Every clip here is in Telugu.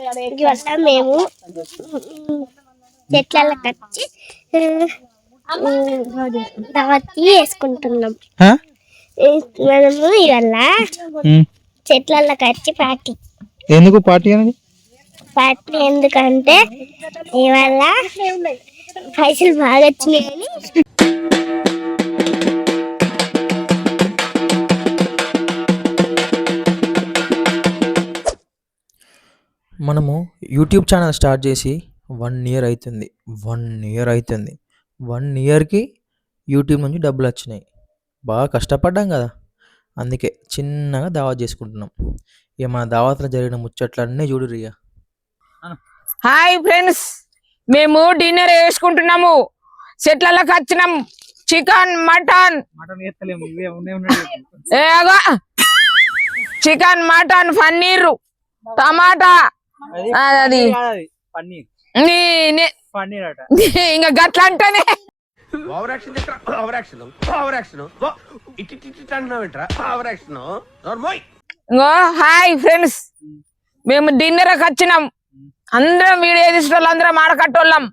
ఇవాళ మేము చెట్లకి వచ్చి దావత్తి వేసుకుంటున్నాం. మనము ఇవాళ చెట్లకి వచ్చి పార్టీ. ఎందుకు పార్టీ అనేది? పార్టీ ఎందుకంటే ఇవాళ పైసలు బాగా వచ్చినాయని. మనము యూట్యూబ్ ఛానల్ స్టార్ట్ చేసి 1 year అవుతుంది. 1 yearకి యూట్యూబ్ నుంచి డబ్బులు వచ్చినాయి. బాగా కష్టపడ్డాం కదా, అందుకే చిన్నగా దావత్ చేసుకుంటున్నాం. ఇక మన దావత్లో జరిగిన ముచ్చట్లన్నీ చూడు రియా. హాయ్ ఫ్రెండ్స్, మేము డిన్నర్ వేసుకుంటున్నాము. చెట్లకి వచ్చినాం. Chicken mutton chicken mutton paneer టమాటా అది ఇంకా గట్ల అంటేనే హాయ్ ఫ్రెండ్స్, మేము డిన్నర్కి వచ్చినాం. అందరం వీడియో తీసుకోవాలి, అందరం ఆడకట్టోళ్ళం.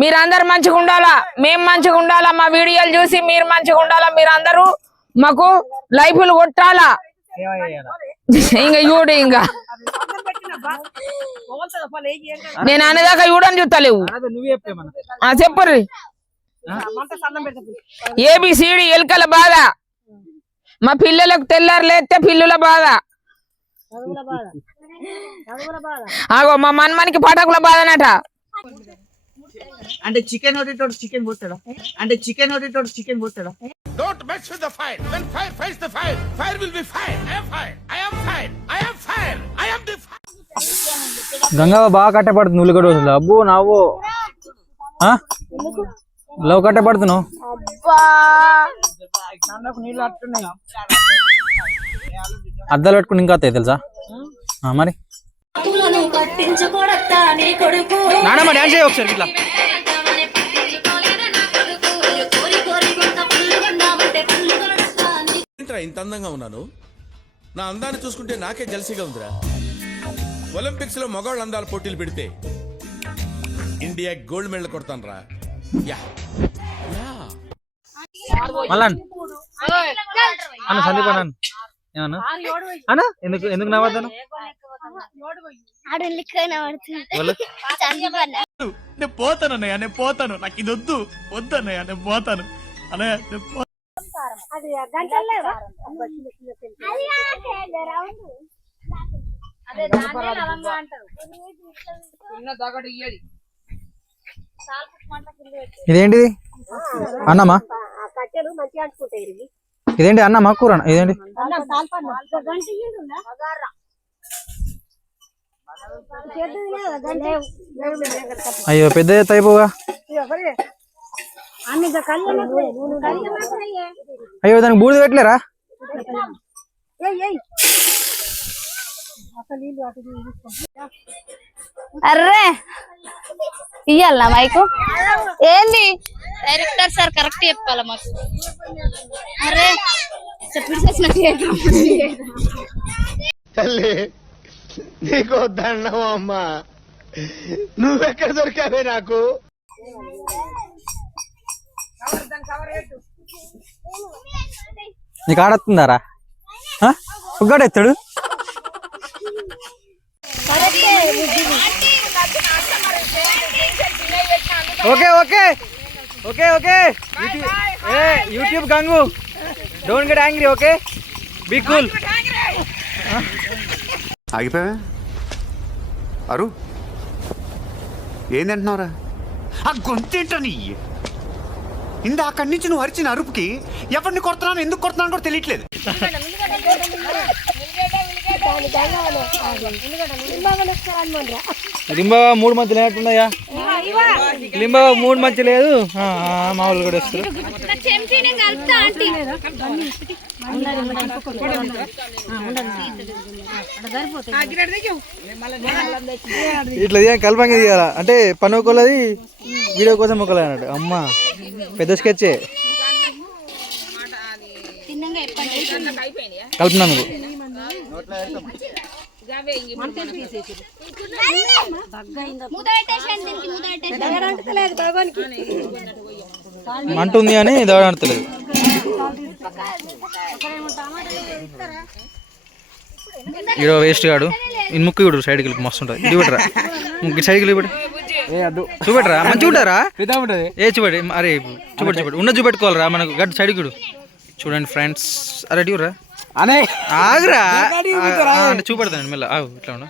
మీరందరు మంచిగా ఉండాలా, మేము మంచిగా ఉండాలా. మా వీడియోలు చూసి మీరు మంచిగా ఉండాలా. మీరు అందరూ మాకు లైఫ్లు కొట్టాలా. ఇంకా చూడు, ఇంకా నేను అనేదాకా చూడని చూస్తలేవు. చెప్పరు ఏబిసిడి ఎలుకల బాధ, మా పిల్లలకు తెల్లారు లేస్తే పిల్లుల బాధ, ఆగో మా మన్మనికి పటకుల బాధనట. అంటే చికెన్ ఒకటి చికెన్ పోతాడా? అంటే చికెన్ ఒకటి చికెన్ పోతాడా? Don't mess with the fire. When fire fights the fire, fire will be fire. I am fire. I am fire. I am fire. I am the fire. Ganga బాగా కట్టపడుతుంది. నువ్వు కూడా వస్తుంది. అబ్బో నావో లవ్ కట్టపడుతున్నావు. అద్దాలు పెట్టుకుని ఇంకా వస్తాయి తెలుసా మరి. నానమ్మ డాన్స్ చేయ ఒకసారి ఇట్లా. ఇంత అందంగా ఉన్నాను, నా అందాన్ని చూసుకుంటే నాకే జల్సీగా ఉందిరా. ఒలింపిక్స్ లో మగవాళ్ళ అందాల పోటీలు పెడితే ఇండియా గోల్డ్ మెడల్ కొడతాను రా. మళ్ళా సందీప్ అన్న ఏమన్నా అన్నా ఎందుకు ఎందుకు నవ్వద్దాను? నేను పోతాను అన్నయ్య, నేను పోతాను. నాకు ఇది వద్దు వద్దు అన్నయ్య, నేను పోతాను అన్నయ్య. ఇదేంటిది అన్నమా? ఇదేంటి అన్నమా కూర? ఇదేంటి? అయ్యో పెద్ద అయిపోగా. అయ్యో దానికి బూడిద పెట్టలేరా? అర్రే ఇయ్యాల మైకు ఏంది? డైరెక్టర్ సార్ కరెక్ట్ చెప్పాల మాకు. అరే తల్లి నీకు దండం అమ్మా, నువ్వెక్కడ దొరికావే నాకు? నీకు ఆడొస్తుందారా? ఒక్కడెత్తాడు. Okay okay okay okay YouTube Gangu, don't get angry, okay be cool. ఆగిపోయావా అరు? ఏందంటున్నావురా? ఆ గొంతేంటని ఇందా అక్కడి నుంచి నువ్వు అరిచిన అరుపుకి ఎవరిని కొడుతున్నాను ఎందుకు కొడుతున్నాను కూడా తెలియట్లేదు. లింబావ 3 మంచి లేనట్టున్నాయా? లింబావ 3 మంచి లేదు, మామూలు కూడా వస్తారు. ఇట్లా కల్పంగా తీయాలా అంటే పని ఒకళ్ళది వీడియో కోసం ఒకళ్ళది అన్నట్టు. అమ్మ పెద్ద స్కెచ్చే కలుపుతున్నా మీకు. మంట ఉంది అని దవడలేదు. ఈడో వేస్ట్ గాడు ఇన్ ముక్కు చూడు సైడ్కి వెళ్ళి మస్తు ఉంటుంది. ఇది పెట్టరా సైడ్కి వెళ్ళి చూపెట్టరా మంచిగా ఉంటారా ఏ చూపెట్టి అరే చూపెట్టి ఉన్న చూపెట్టుకోవాలరా మనకు గడ్డ సైడ్కి చూడండి ఫ్రెండ్స్. అరే డ్యూరా ఆగురా అంటే చూపెడతాను మెల్ల ఇట్లా ఉన్నా.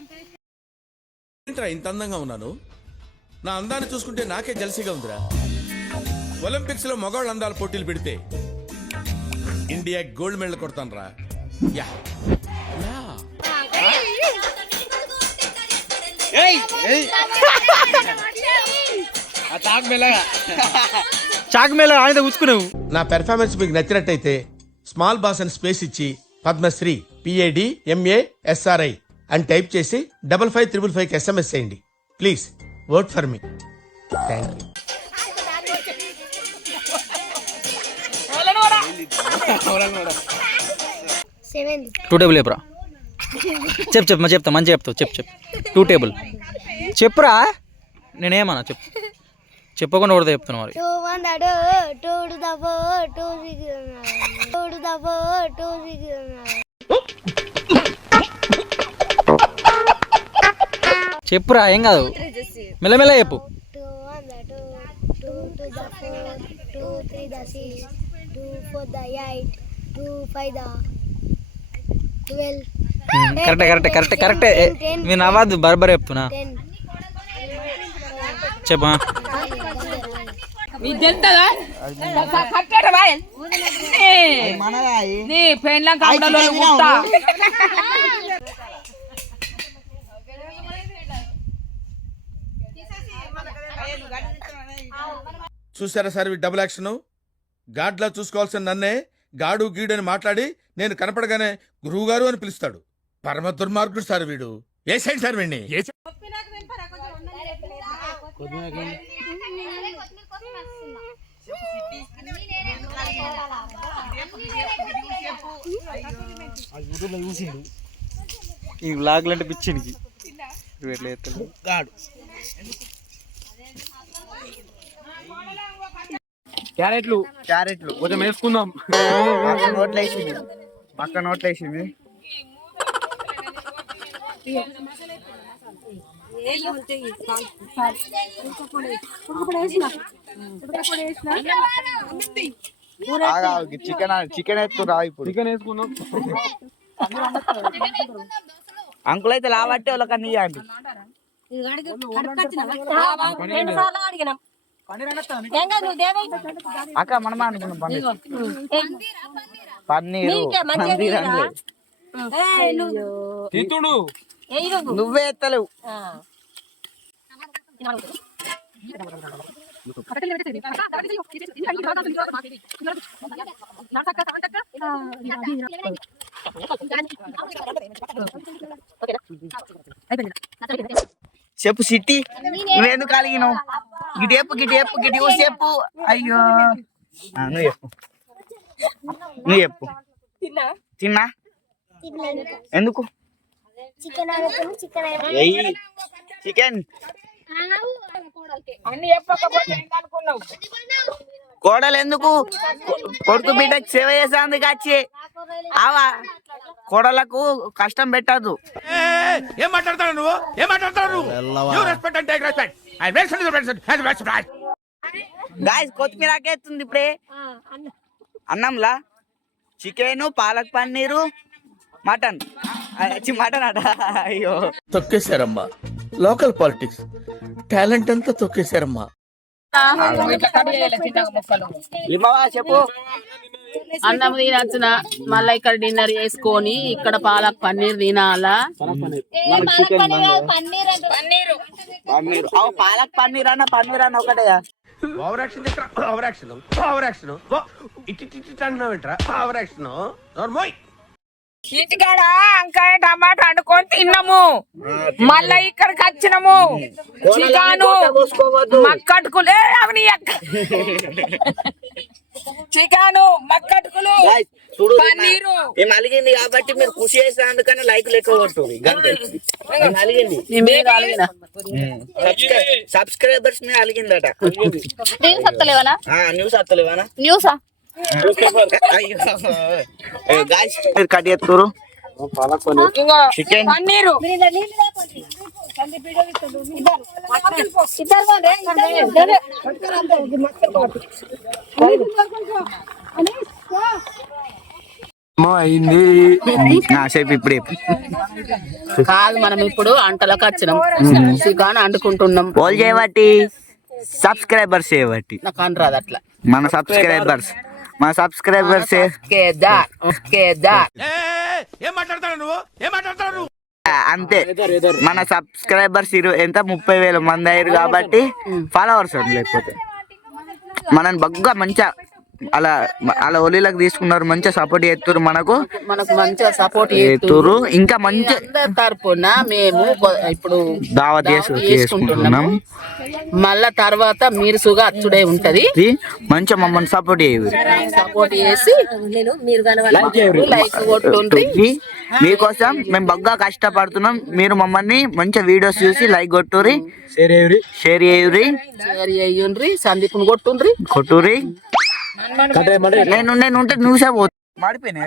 ఏంట్రా ఇంత అందంగా ఉన్నాను? నా అందాన్ని చూసుకుంటే నాకే జల్సీగా ఉందిరా. ఒలింపిక్స్ లో మగవాళ్ళ అందాల పోటీలు పెడితే ఇండియా గోల్డ్ మెడల్ కొడతాను రా. యా చాక్ మేళ ఆయన కూర్చుకున్నావు. నా పెర్ఫార్మెన్స్ మీకు నచ్చినట్టయితే స్మాల్ బాస్ అని స్పేస్ ఇచ్చి పద్మశ్రీ PADMASRI అని టైప్ చేసి 55555 SMS చేయండి. Please vote for me. Thank you. Two table చెప్పురా. చెప్పు మా చెప్తా మంచిగా చెప్తావు. చెప్పు 2 టేబుల్ చెప్పురా. నేనేమన్నా చెప్పకుండా కొడతా చెప్తున్నా మరి. చెప్పురా ఏం కాదు మెల్లమెల్ల చెప్పు. 2 కరెక్టే. మీరు నవ్వద్దు బర్బర్ చెప్తున్నా. చెప్పా చూసారా సార్ డబుల్ యాక్షన్. గాడ్లా చూసుకోవాల్సిన నన్నే గాడు గీడు అని మాట్లాడి నేను కనపడగానే గురువు గారు అని పిలుస్తాడు. పరమ దుర్మార్గుడు సార్ వీడు. ఏ సైడ్ సార్ వీడిని? ఈ బ్లాగ్లు అంటే పిచ్చినికి క్యారెట్లు కొంచెం వేసుకుందాం. పక్క నోట్లు వేసింది. చికెన్ వేసుకురా. ఇప్పుడు చికెన్ వేసుకున్నాం. అంకుల్ అయితే లాబట్టే వాళ్ళకన్నా ఇవ్వండి. అక్క మనమా అనుకున్నాం పన్నీరు నువ్వే ఎత్తలేవు. చెప్పు సిట్టి నువ్వెందుకు కలిగినావు? గిటి చెప్పు. అయ్యో నువ్వు చెప్పు. తిన్నా ఎందుకు? చికెన్ కోడలు ఎందుకు? కొడుకు బిడ్డకు సేవ చేసేందుకు వచ్చి ఆవా కోడలకు కష్టం పెట్టద్దు. ఏం మాట్లాడతావు నువ్వు? గాయ్స్ కొత్తిమీర ఆకేస్తుంది ఇప్పుడే. అన్నంలా చికెన్, పాలక్ పన్నీరు, మటన్ అట. అయ్యో తొక్కేశారమ్మా. లోకల్ పాలిటిక్స్ టాలెంట్ అంతా తొక్కేశారమ్మా. చెప్పు. అన్నం తినచ్చున మళ్ళీ ఇక్కడ డిన్నర్ చేసుకొని ఇక్కడ పాలక్ పన్నీర్ తినాలా. పాలక్ పన్నీర్ అన్న ఒకటే. ఓవర్ యాక్షన్ ఇంటికాడ వంకాయ టమాటా వండుకొని తిన్నాము. మళ్ళా ఇక్కడికి వచ్చినాము. చికెను మక్కటుకులే అవని చికెను మక్కటుకులు చూడు పన్నీరు. మేము అలిగింది కాబట్టి మీరు కృషి చేసినందుకనే లైక్ లెక్క కొట్టు గంతే మేము అలిగింది సబ్స్క్రైబర్స్ మీద అలిగిందట న్యూస్ వస్తలేవనా న్యూస్ వస్తలేవానా న్యూసా గాయస్ మీరు కట్ చేస్తారు ఇంకో చికెన్ పన్నీరు చెప్పు ఇప్పుడు కాదు మనం ఇప్పుడు అంటలకు వచ్చినాం చికెన్ వండుకుంటున్నాం పోల్ చేయబట్టి సబ్స్క్రైబర్స్ చేయబట్టి నాకు అని రాదు అట్లా మన సబ్స్క్రైబర్స్ ఏం మాట్లాడతాడు నువ్వు అంతే మన సబ్స్క్రైబర్స్ ఎంత 30,000 మంది అయ్యారు కాబట్టి ఫాలోవర్స్ లేకపోతే మనని బాగా మంచిగా అలా ఒలిలకు తీసుకున్నారు మంచిగా సపోర్ట్ చేస్తారు మనకు మంచిగా సపోర్ట్ చేస్తారు ఇంకా మంచి తరపున మేము ఇప్పుడు దావత్ చేసుకుంటున్నాం మళ్ళా తర్వాత మీరు సుగా అచ్చుడే ఉంటది మంచిగా మమ్మల్ని సపోర్ట్ సపోర్ట్ చేసి లైక్ కొట్టుండ్రి మీకోసం మేము బాగా కష్టపడుతున్నాం మీరు మమ్మల్ని మంచిగా వీడియోస్ చూసి లైక్ కొట్టుర్రి షేర్ చేయుర్రి సందీప్ను కొట్టుండ్రి నేను ఉంటే న్యూస్ మాడిపోయినా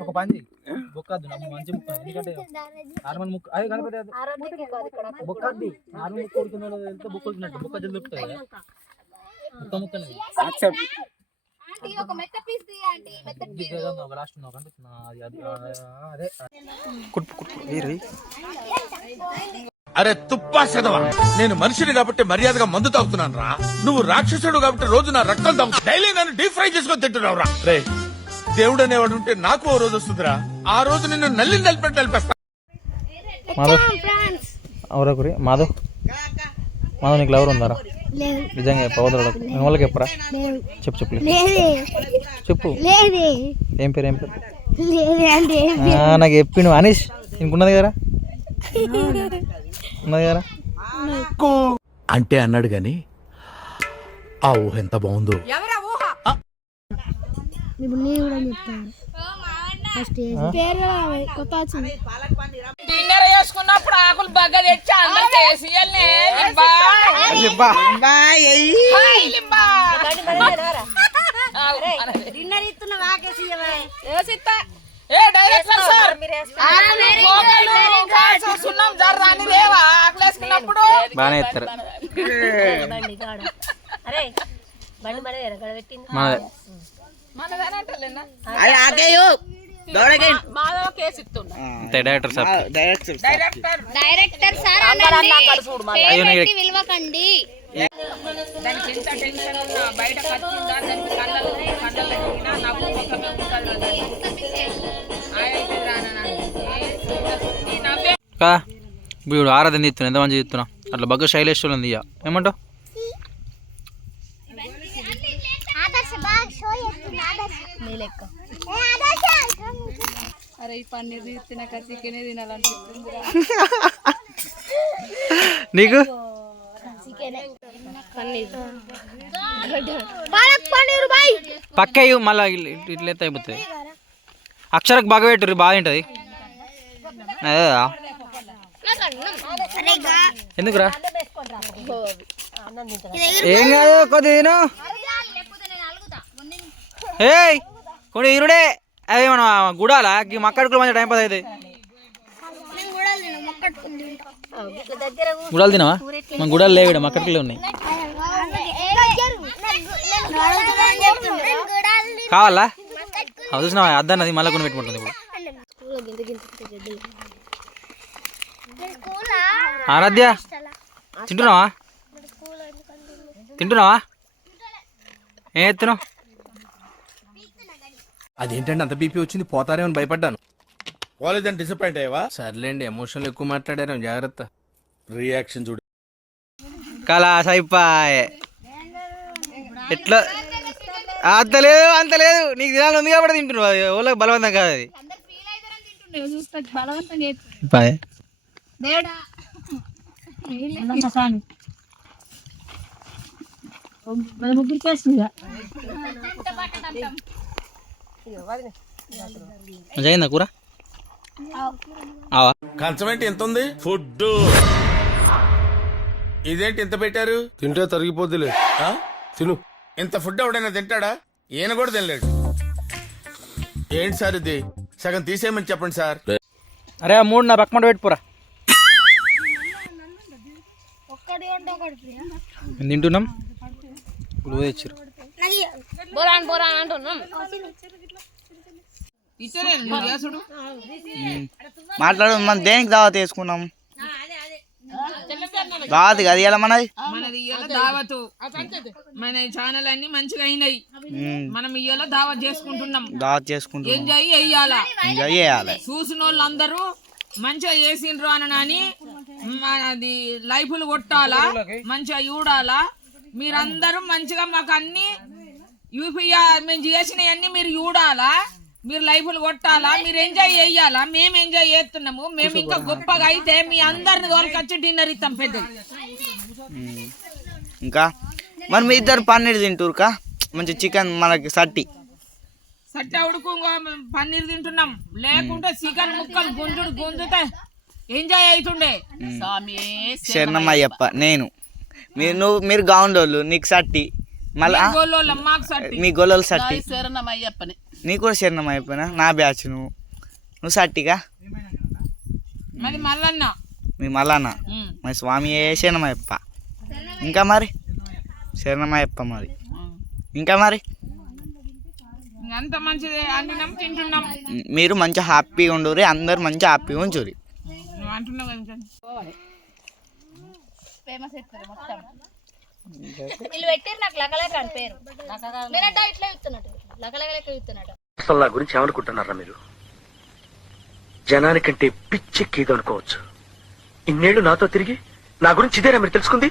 ఒక పని బొక్కద్దు మంచి ముక్క ఎందుకంటే నార్మల్ ముక్క అది కనపడే బొక్కద్ది నార్మల్ ముక్క ఉడుకున్న బొక్క ఉడికినట్టు బొక్క జల్ది దొరుకుతుంది కదా ముక్క ముక్కనే లాస్ట్ అదే అరే తుప్పా చదవా నేను మనిషిని కాబట్టి మర్యాదగా మందు తాగుతున్నాను రా నువ్వు రాక్షసుడు కాబట్టి రోజు నా రక్తం తాగు డైలీ నన్ను డీప్ ఫ్రై చేసుకొని తింటున్నావు రా రే దేవుడు అనేవాడు ఉంటే నాకు ఓ రోజు వస్తుందిరా ఆ రోజు నిన్ను నలిపెట్టి నలిపేస్తా మాధవ్ నీకు ఎవరు ఉందారా నిజంగా పవదరాడు వాళ్ళకి చెప్పరా చెప్పు ఏం పేరు నాకు చెప్పిండు అనీష్ ఇంకున్నది కదా ఉన్నది కదా అంటే అన్నాడు గాని ఆ ఊహ ఎంత బాగుందో డిన్నర్ చేసుకున్నప్పుడు ఆకులు బాగా తెచ్చి అందరు చేసి బాగానే ఇస్తారు డైరెక్టర్ సార్ విలువకండి దానికి ఎంత టెన్షన్ ఉన్నా బయటకు వచ్చిందా దానికి కళ్ళలో తిరిగినా నవ్వు ముఖమే ఉంటుంది ఇప్పుడు ఆరాధన తీస్తున్నా ఎంత మంచిగా తీస్తున్నా అట్లా బాగా శైలేశ్వరం ఉంది ఇక ఏమంటావు అరే ఈ పన్నీర్ తినాక చికెన్ తినాలనిపిస్తుంది నీకు పక్క మళ్ళీ ఇట్లా అయిపోతుంది అక్షరకు బాగా పెట్టుర్రి బాగా ఉంటుంది అదేదా ఎందుకురా ఏం కాదు కొద్దిగా ఏయ్ కొన్ని ఇరుడే అదే మనం గుడాలా మక్కడుకులు మంచి టైం పాస్ అవుతాయి గుడాలు తినవా మన గుడాలు లేవు ఇక్కడ మక్కడికి ఉన్నాయి కావాలా అది చూసినా అద్దన్నది మళ్ళీ కొన్ని పెట్టుకుంటుంది ఇప్పుడు ఆరాధ్య తింటున్నావా ఏం ఎత్తున్నావు అదేంటంటే అంత బీపీ వచ్చింది పోతారేమని భయపడ్డాను కాలేజ్ అని డిసప్పాయింట్ అయ్యావా సర్లేండి ఎమోషన్లు ఎక్కువ మాట్లాడారు జాగ్రత్త రియాక్షన్ చూడు కలాస్ అయిపోయే ఎట్లా అంత లేదు నీకు తినాలి ఉంది కాబట్టి తింటున్నావు ఓళ్ళకి బలవంతం కాదు అది అయిందా కూర? ఆవా కంచం ఏంటి ఎంత ఉంది? ఫుడ్ ఇదేంటి ఇంత పెట్టారు? తింటే తరిగిపోద్దిలే, ఆ? తిను. ఇంత ఫుడ్ ఎవడైనా తింటాడా? ఈయన కూడా తినలేడు. ఏంటి సార్ ఇది? సగం తీసేయమని చెప్పండి సార్. అరే ఆ 3 నా పక్కన పెట్టుకోరా. తింటున్నాం ఇప్పుడు తెచ్చారు. మాట్లాడు. మనం దేనికి దావత్ వేసుకున్నాం? దావత్ కదా ఇలా మనది. మనది ఇయ్యాల దావతు. మన ఛానల్ అన్ని మంచిగా అయినాయి. మనం ఇయ్యాల దావత్ చేసుకుంటున్నాం. దావత్ చేసుకుంటున్నాం. ఎంజాయ్ చెయ్యాలా. ఎంజాయ్ చేయాలి. చూసిన వాళ్ళందరూ మంచిగా చేసిండ్రు అని అది లైఫ్లు కొట్టాలా, మంచిగా చూడాలా. మీరందరూ మంచిగా మాకు అన్ని మేము చేసినవన్నీ మీరు చూడాలా, మీరు లైఫ్లు కొట్టాలా, మీరు ఎంజాయ్ చెయ్యాలా. మేము ఎంజాయ్ చేస్తున్నాము. మేము ఇంకా గొప్పగా అయితే మీ అందరిని తోలుకొచ్చి డిన్నర్ ఇస్తాం పెద్దలు. ఇంకా మరి మీ ఇద్దరు పన్నీర్ తింటురుకా? మంచి చికెన్ మనకి సట్టి ఉడుకు పన్నీర్ తింటున్నాం. లేకుంటే చికెన్ ముక్కలు గుంజుతా ఎంజాయ్ అవుతుండే. శరణమయ్యప్ప. నేను మీరు గౌండోళ్ళు, నీకు సట్టి. మళ్ళా మీ గొల్లలు సట్టి. నీకు కూడా శరణమయ్యప్పనా? నా బ్యాచ్. నువ్వు సట్టిగా. మరి మల్లన్న, మీ మల్లన్న. మరి స్వామి శరణమయ్యప్ప. ఇంకా మరి శరణమయ్యప్ప. మరి ఇంకా మరి అంత మంచిది అంటున్నాం, తింటున్నాం. మీరు మంచి హ్యాపీగా ఉండరు, అందరు మంచి హ్యాపీగా ఉంచురి. నువ్వు అంటున్నావు ఫేమస్ అయిపోయారు మొత్తం. వీళ్ళు పెట్టారు నాకు లకలేక అని పేరు. నేనంటే ఇట్లా చెప్తున్నట్టు లకలేక చెప్తున్నట్టు. అసలు నా గురించి ఏమనుకుంటున్నారా మీరు? జనానికంటే పిచ్చెక్కేదో అనుకోవచ్చు. ఇన్నేళ్లు నాతో తిరిగి నా గురించి ఇదేనా మీరు తెలుసుకుంది?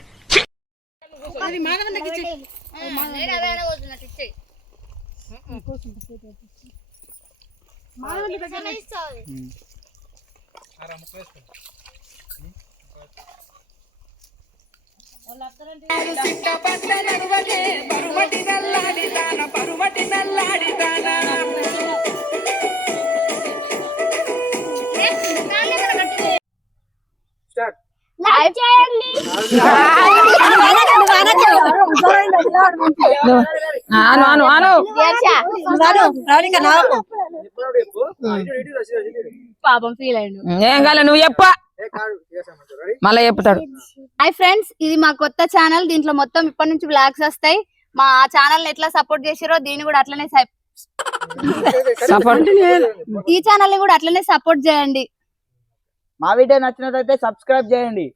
పాపం ఫీల్ అయ్యిండు. ఏం కాలే, నువ్వు చెప్ప మళ్ళీ చెప్తాడు. హాయ్ ఫ్రెండ్స్, ఇది మా కొత్త ఛానల్. దీంట్లో మొత్తం ఇప్పటి నుంచి బ్లాగ్స్ వస్తాయి. మా ఛానల్ ఎట్లా సపోర్ట్ చేసారో దీన్ని కూడా అట్లనే ఈ ఛానల్ ని కూడా అట్లనే సపోర్ట్ చేయండి. మా వీడియో నచ్చినట్లయితే సబ్స్క్రైబ్ చేయండి.